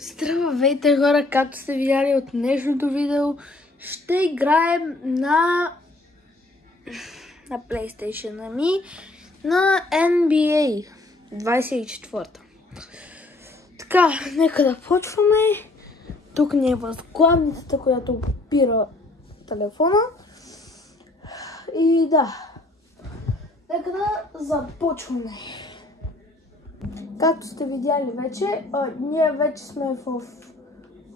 Здравейте хора, както сте видяли от днешното видео, ще играем на PlayStation ми на NBA 24. Така, нека да почваме. Тук ни е възглавницата, която опира телефона. И да, нека да започваме. Както сте видяли вече, ние вече сме в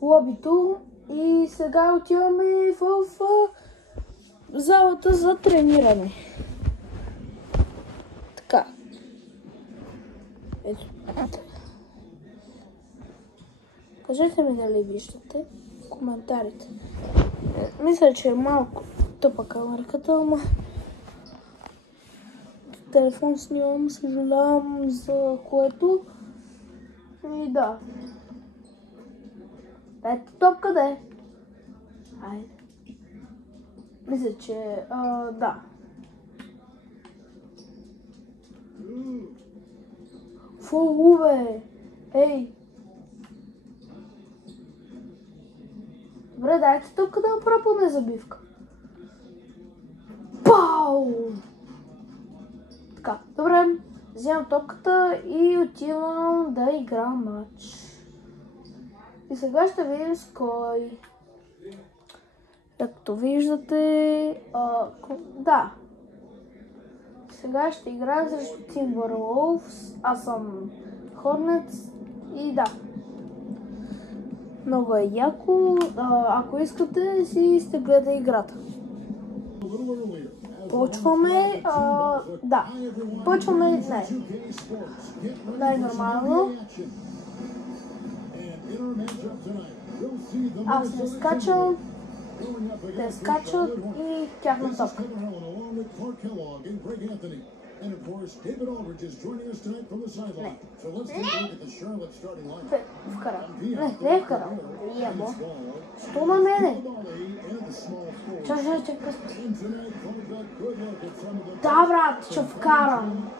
лобито и сега отиваме в залата за трениране. Така. Ето. Кажете ми дали виждате в коментарите. Мисля, че е малко тъпа камерката, ама телефон снимам, съжалявам за което. И да. Ето топка да е. Айде. Мисля, че да. Фу, бе! Ей! Добре, дайте топка да направя поне забивка. Пау! Така, добре, вземам топката и отивам да играм матч. И сега ще видим с кой. Както виждате, да. Сега ще играем срещу Timberwolves, аз съм Hornets и да. Много е яко, ако искате си изтеглете играта. Почваме, да, почваме най-нормално. Аз не скачам, те скачат и тяхна топка. Не. Вкара. Не е вкарал. Ебо. Що на мене? Чакай. Да, брат, ще вкарам.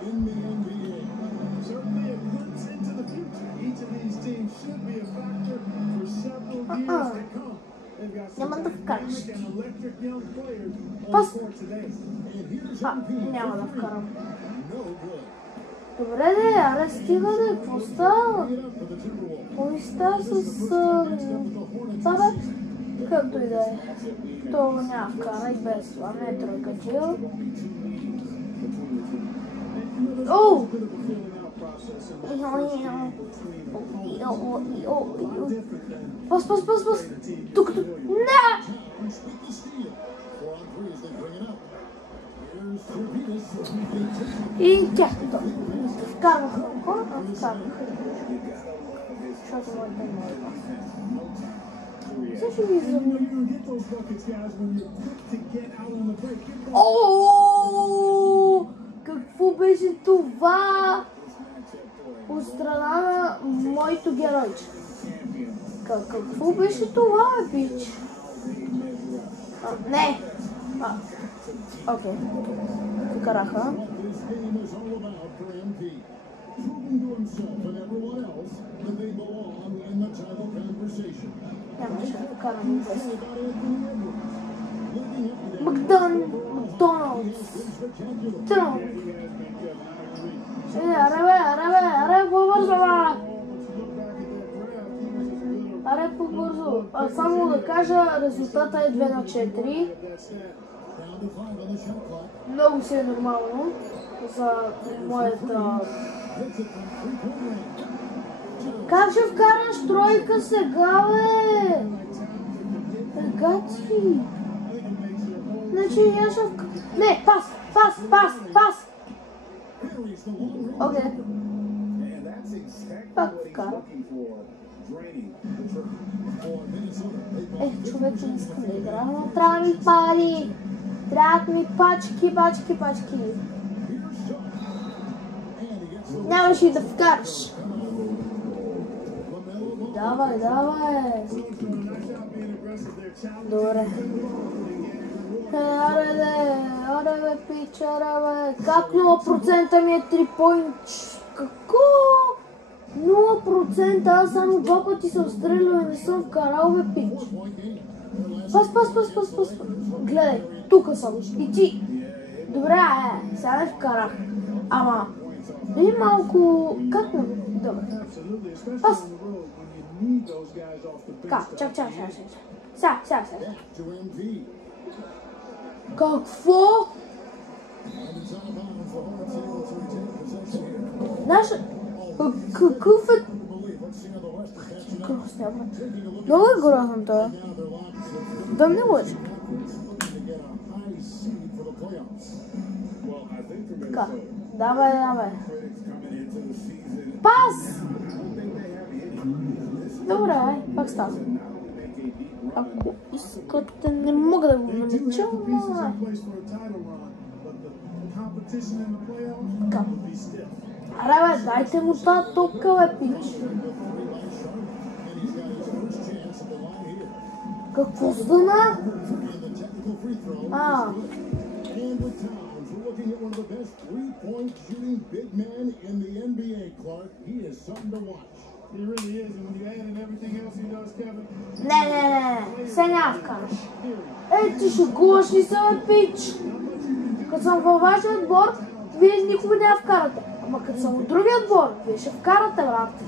Няма да вкараш. Пас. Няма да вкарам. Добре де, аре стига де, какво става? Кой става с това бе? Както и да е. То няма вкара и без това, не е тройкачил. Оу! Пас! Тук! Не! И тяхното. Вкарваха хора, вкарваха. Защото може да има пас. Също ви изравни. Ооо! Какво беше това? От страна на моето геройче. Какво беше това, бич? Не! Окей. Вкараха. Нямаше да вкарам без. Макдоналдс. Аре, по-бързо, бе! Аре, по-бързо. Само да кажа, резултата е 2-4. Много си е нормално за моята... Как ще вкараш тройка сега, бе? Регати! Значи я ще вкараш... Не, пас! Окей. Пак вкара. Човек не иска да игра, но трябва ми пари! Трябват ми пачки. Нямаш и да вкараш. Давай. Добре. Аре бе, пич, аре бе. Как 0% ми е 3 point? Какво? 0%, аз само 2 пъти съм стрелял и не съм вкарал, бе, пич. Пас. Гледай, тука съм. И ти. Добре, сега не вкарах. Ама, би малко... Как не? Добре. Пас. Така, чак. Сега. Какво? Наша... Какъв е... Много е грозен това. Да не лъжи. Така, давай. Пас! Добре, пак става. Ако искате, не мога да го намеча, но... Така. Аре, бе, дайте му тази топка, бе, пич. Какво стана? Не, се няма вкараш. Ти шегуваш ли се, бе, пич? Като съм във вашия отбор, вие никога няма вкарате. Ама като съм от другия отбор, вие ще вкарате, брат.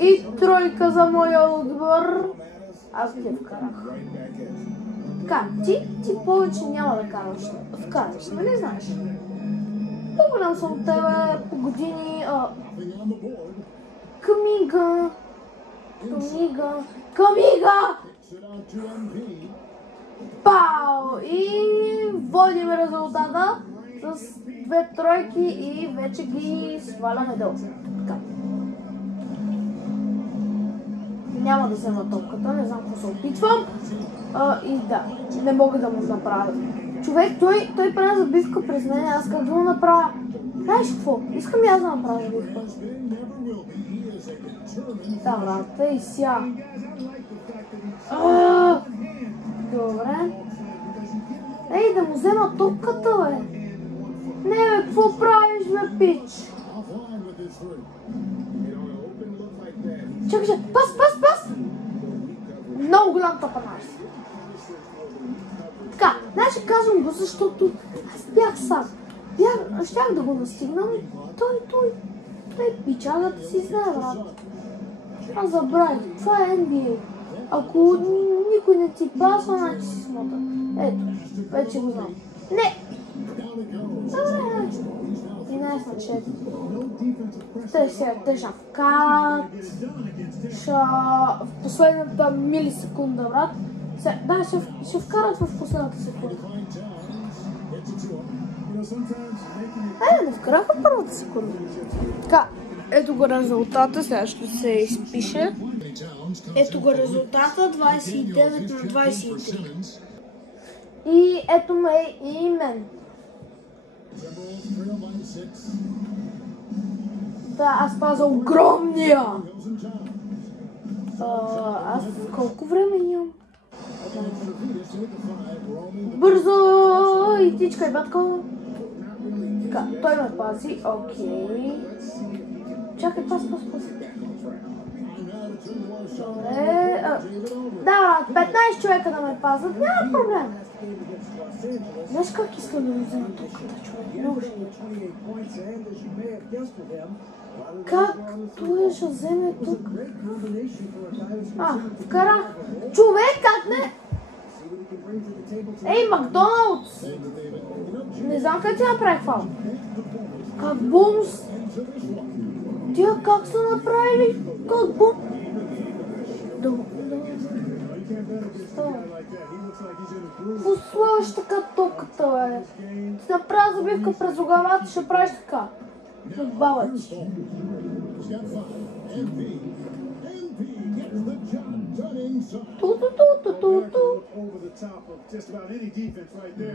И тройка за моя отбор. Аз ги вкарах. Така, ти повече няма да вкараш, нали знаеш? По-голям съм от тебе, по години. Камига! Пау! И водим резултата с 2 тройки и вече ги сваляме долу. Така. Няма да взема топката, не знам какво се опитвам. И да, не мога да му направя. Човек, той прави забивка през мен, аз как да му направя? Знаеш какво? Искам и аз да направя забивка. Да, брат, и ся. Добре. Ей, да му взема топката, бе. Не, бе, какво правиш, бе, пич? Чакай, пас! Много голям топанаш. Така, значи казвам го, защото аз бях сам. Щях да го настигнам и той пичагата си знае, брат. Аз забравих, това е NBA. Ако никой не ти пасва, значи си смота. Ето, вече го знам. Не! Добре, 11 на 4. Те ще вкарат. В последната милисекунда, брат. Да, ще вкарат в последната секунда. Не вкараха в първата секунда. Така, ето го резултата, сега ще се изпише. Ето го резултата, 29 на 23. И ето ме и мен. Да, аз паза огромния. Аз колко време имам? Бързо! И тичкай, батко! Така, той ме пази, окей. Чакай, пас. Добре. Да, 15 човека да ме пазят, няма проблем. Знаеш как искам да ми взема топката, човек? Много ще как той ще вземе тук? Вкарах. Човек, как не? Ей, Макдоналдс! Не знам как ти направи фал. Как бонус? Тия как са направили? Как бонус? Пославаш така топката, бе. Ти направя забивка през огавата, ще правиш така. Как бабач.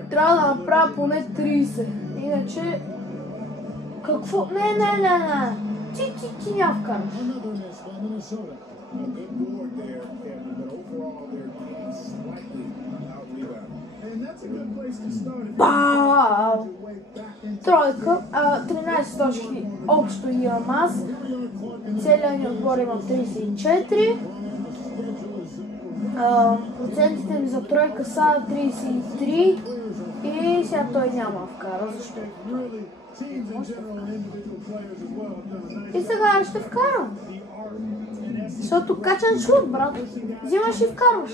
Трябва да направя поне 30. Иначе... Какво? Не. Ти няма вкараш. Бау! тройка, 13 точки общо имам аз. Целият ни отбор имам 34. Процентите ми за тройка са 33 и сега той няма вкара, защо? И сега ще вкарам. Защото качан шут, брат. Взимаш и вкарваш.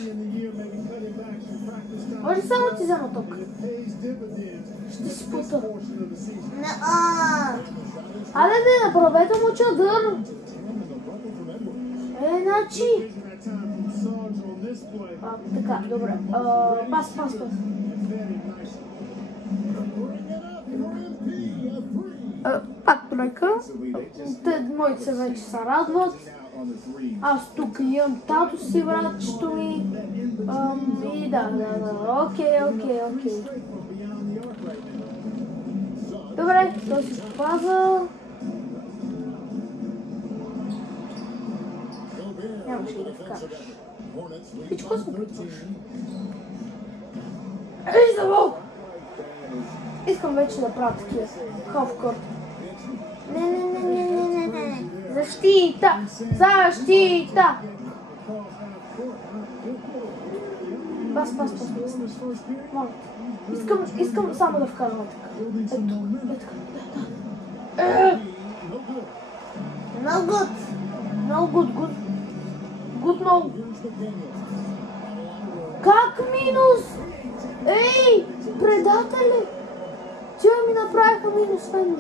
Може само ти взема ток. Ще си пута. Айде да направете му чадър. Значи. Така, добре. Пас. Пак тройка. Моите се вече се радват. Аз тук имам тато си, братчето ми. И да. Окей. Добре, той си попаза. Нямаше и да вкараш. Пичко се притваш. Ей, завол! Искам вече да правя такива. Халфкорт. Не. Защита! Пас. Моля. Искам само да вкарвам така. Ето така. No good. Много. Как минус? Ей, предатели! Тя ми направиха минус фен.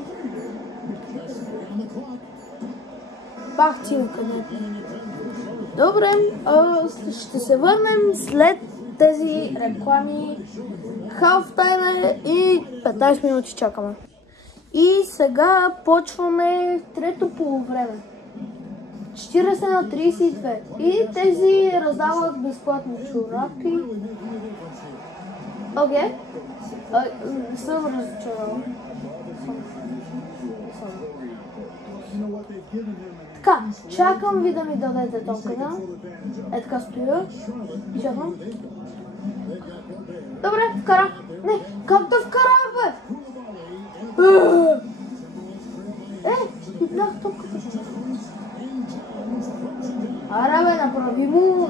Бах ти къде. Добре, ще се върнем след тези реклами. Халф тайме и 15 минути чакаме. И сега почваме трето полувреме. 40 на 32. И тези раздават безплатни чорапи. Окей. Не съм разочарован. Така, чакам ви да ми дадете токена. Така стоя. Чакам. Добре, вкарах. Не, как да вкарах, бе? Пипнах топката. Аре, бе,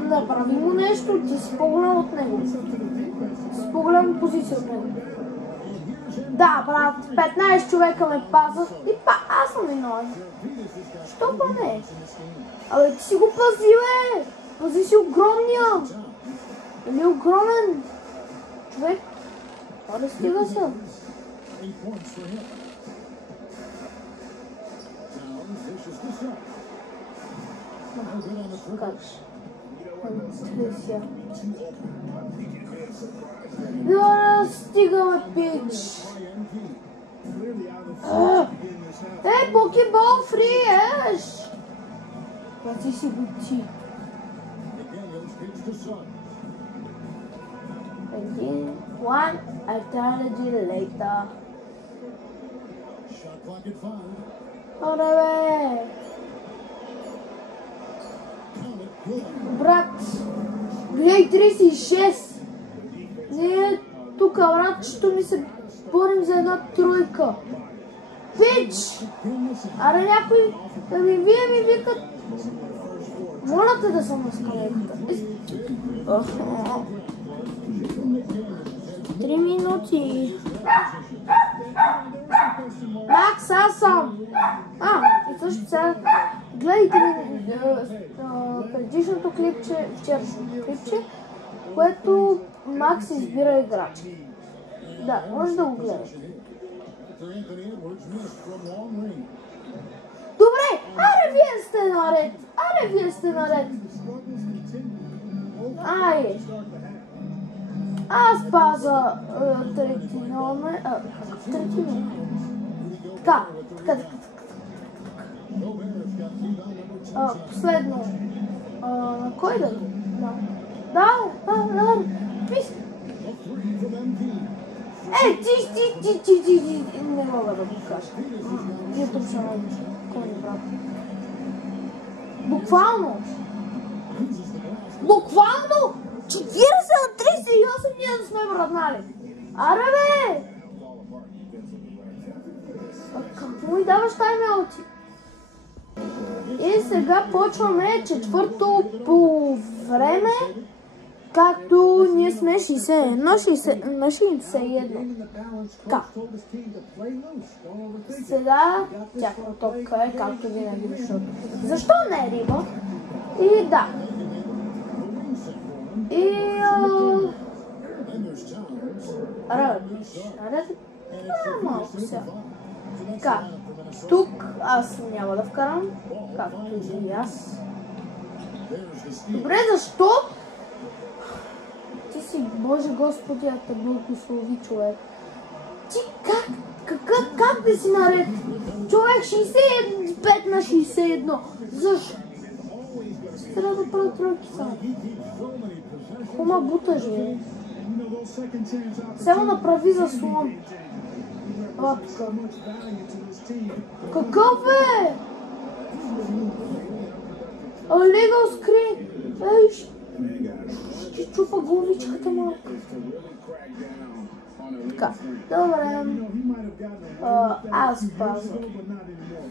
направи му нещо, ти си по-голям от него. С по-голяма позиция от него. Да, брат, 15 човека ме пазат и аз съм виновен. Що па не? Абе, ти си го пази, бе! Пази си огромния! Или огромен човек? Аре, стига се. Да, стигаме, пич! Покебол фри, еш! Пази си го ти. One eternity later. Оре, бе! Брат, гледай 36. Ние тук, братчето ми се борим за една тройка. Пич! Аре някой, вие ми викат. Моля те да съм на скалерката. 3 минути. Макс, аз съм. И също сега гледайте ми предишното клипче, вчерашното клипче, което Макс избира играч. Да, може да го гледате. Добре, аре вие сте наред. Ай. Аз паза трети номер. Така. Последно. На кой да? Да. Пис. Ти. Не мога да го кажа. YouTube ще ме кой не брат. Буквално 40 на 38 ние да сме братнали. Аре, бе! му и даваш тайм-аути. И сега почваме четвърто по време, както ние сме 61 на 61. Така. Сега тяхна топка е както винаги, защото. Защо не е риба? И да. И... малко сега. Така. Тук аз няма да вкарам, както и аз. Добре, защо? Ти си, Боже Господи, те благослови, човек. Ти как да си наред? Човек 65 на 61. Защо? Трябва да правя тройки само. Хома буташ, бе. Само направи заслон. Какъв е? Legal screen. Ей, ще чупа главичката малко. Така, добре. Аз пазвам.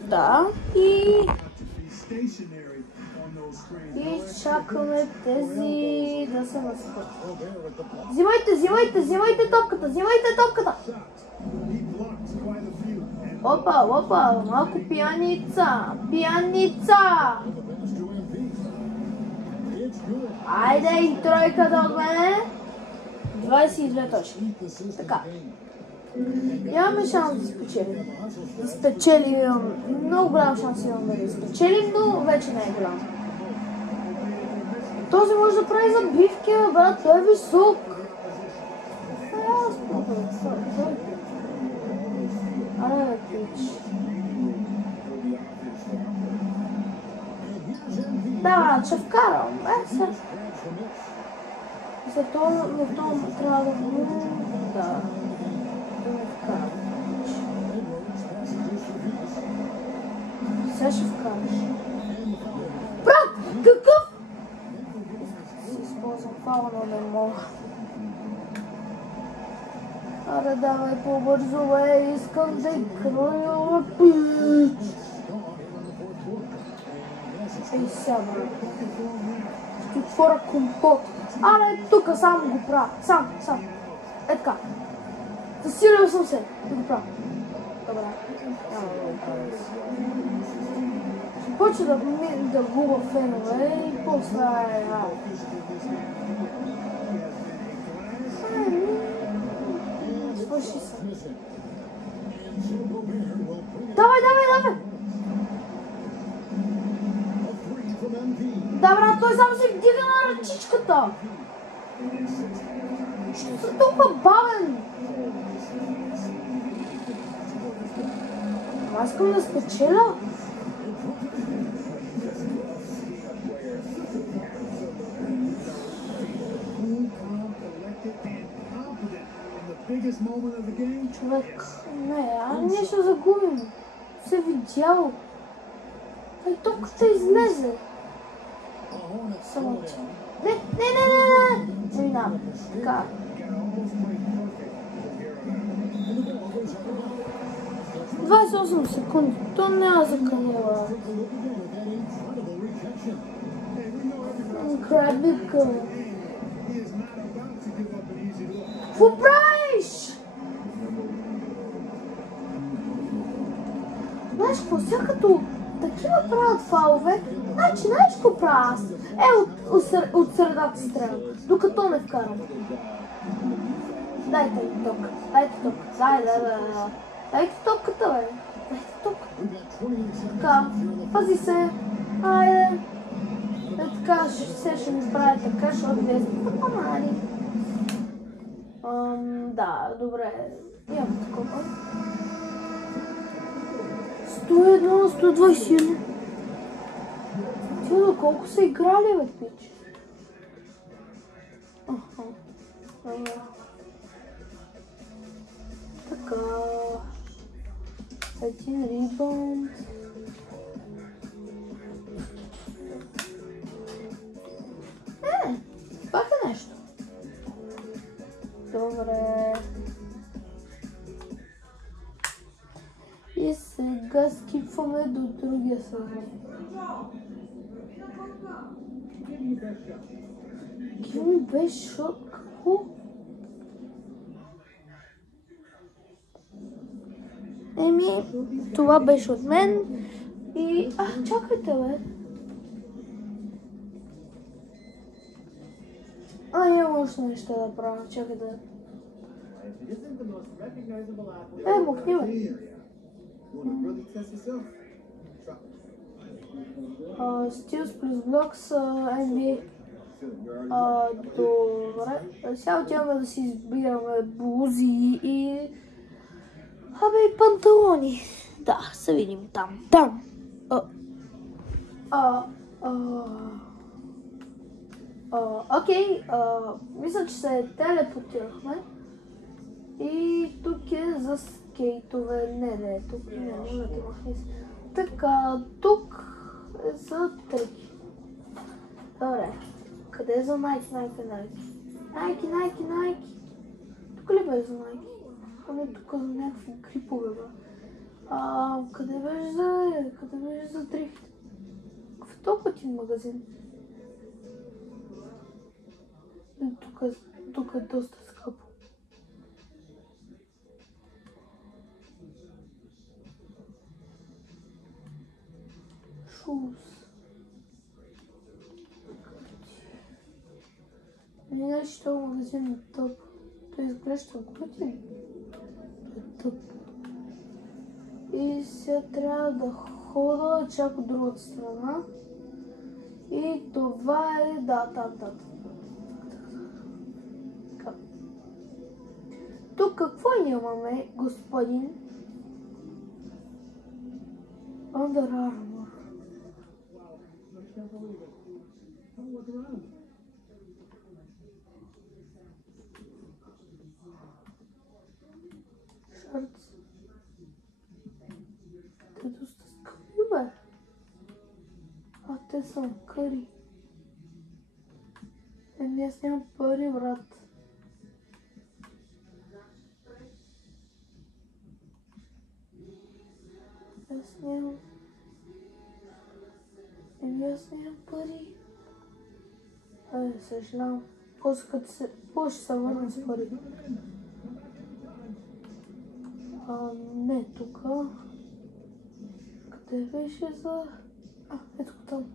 Да, и чакаме тези да се насипат. Взимайте топката, Опа, малко пияница. Айде и тройката от мене. 22 точки. Така. Нямаме шанс да спечелим. Да спечелим. Много голям шанс имаме да спечелим, но вече не е голям. Този може да прави забивки, брат, той е висок. Аре, пич. Да, брат, ще вкарам. За това трябва да му... Да. Да ме вкарам. Сега ще вкараш. Брат, какъв? Си използвам фала, но не мога. Аре, давай по-бързо, бе, искам да играя, пич. Ей, сега, бе. Ще отворя компот. Аре, тука сам го правя. Сам. Е така. Засилил съм се да го правя. Добре. Ще почва да губа фенове и после свърши се. Давай! Да, брат, той само се вдига на ръчичката. Що са толкова бавен? Аз искам да спечеля. Човек, ние ще загубим. Се видял. Ай, топката излезе. Само че... Не минава. Така. – 28 секунди. То няма закънела. Крабика. Какво правиш? Знаеш какво, сега като такива правят фалове, значи знаеш какво правя аз? От средата стрелям, докато не вкарам. Дайте топката, дайте топката, бе. Дайте топката. Така, пази се. Айде. Така, ще ми прави така, защото вие сте по-мали. Да, добре. Имам такова. 101 на 121. Тя колко са играли, бе, пич? Така. Един рибаунд. Пак е нещо. Добре. И сега Сега скипваме до другия страни. Give me best shot. Какво? Това беше от мен. И... чакайте, бе. Имам още неща да правя. Чакайте. Махни, бе. Стилс плюс Блокс, NBA. Добре. Сега отиваме да си избираме блузи и... и панталони. Да, се видим там. Там. Окей, мисля, че се телепортирахме. И тук е за скейтове. Не, тук не махни се. Така, тук е за трики. Добре. Къде е за Nike? Nike. Тук ли беше за Nike? Не, тук за някакви грипове, бе. Къде беше за дрифт? Какъв е толкова ти магазин? Тук е доста скъпо. Шуз. Не знам, че този магазин е топ. Той изглежда готин. Е топ. И сега трябва да хода чак от другата страна. И това е... Да, там. Тук какво имаме, господин? Under Armour. Шортс. Те доста скъпи, бе. Те са къри. Аз нямам пари, брат. Аз нямам пари. Съжалявам. После ще се върна с пари. Не, тук. Къде беше за... ето там.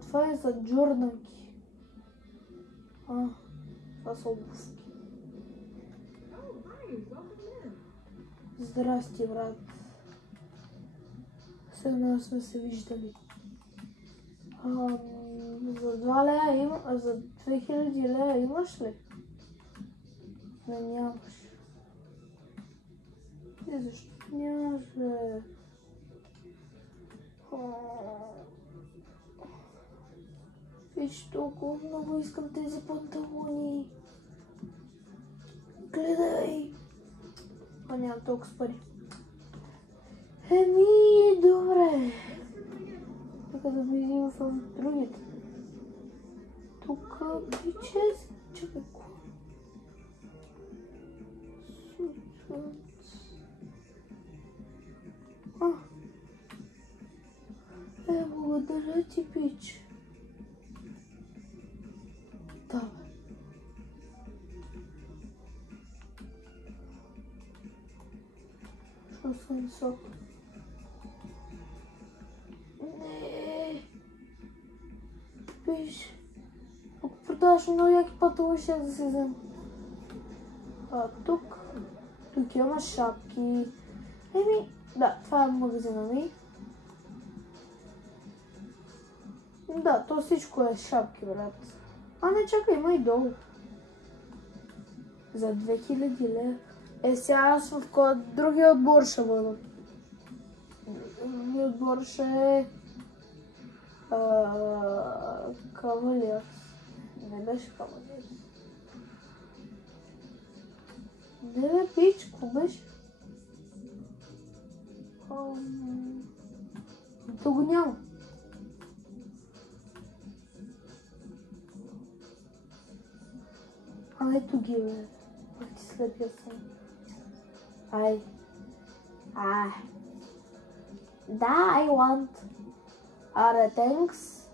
Това е за джорданки. Това са обувки. Здрасти, брат. Сега сме се виждали. За 2 лея има, за 2000 лея имаш ли? Не, нямаш. И защо нямаш, бе? Виж, толкова много искам тези панталони. Гледай. Нямам толкова пари. Добре. Нека да видим в другите. Тук пиче... Чакай, благодаря ти, пич. Да, бе. Що съм висок? Не. Пич. Ако продаваш много яки панталони, ще да се взема. Тук има шапки. Да, това е магазина ми. Да, то всичко е шапки, брат. Не, чакай, има и долу. За 2000 лева. Сега аз в другия отбор ще бъда. Другия отбор ще е... Кавалиерс. Не беше Кавалиерс. Не бе, пич, какво беше? То го няма. Ето ги, бе. Пак ти слепя съм. Да, I want. Аре, thanks.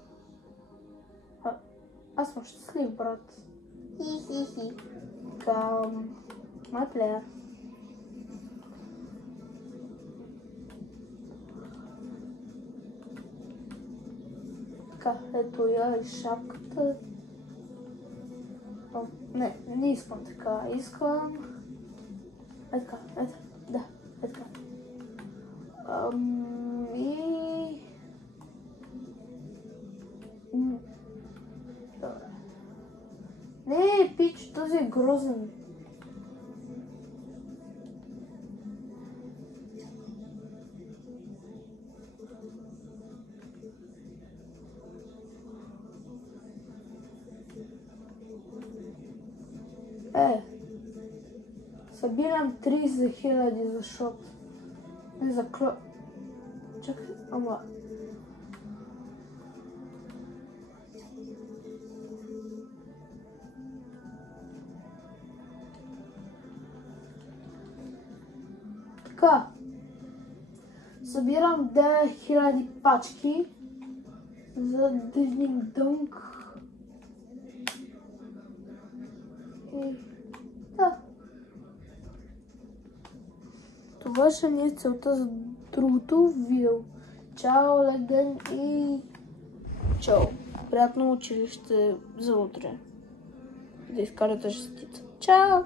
Аз съм щастлив, брат. Хи. Към my player. Така, ето я и шапката. Не искам така, искам... така, да, така. И... Не, пич, този е грозен. Събирам 30 000 за шот. Не за кло... Чакай, ама... Така. Събирам 9000 пачки за Дижнинг Дънк. И... да. Това ще ни е целта за другото видео. Чао, леген и чао. Приятно училище за утре. Да изкарате шестица. Чао!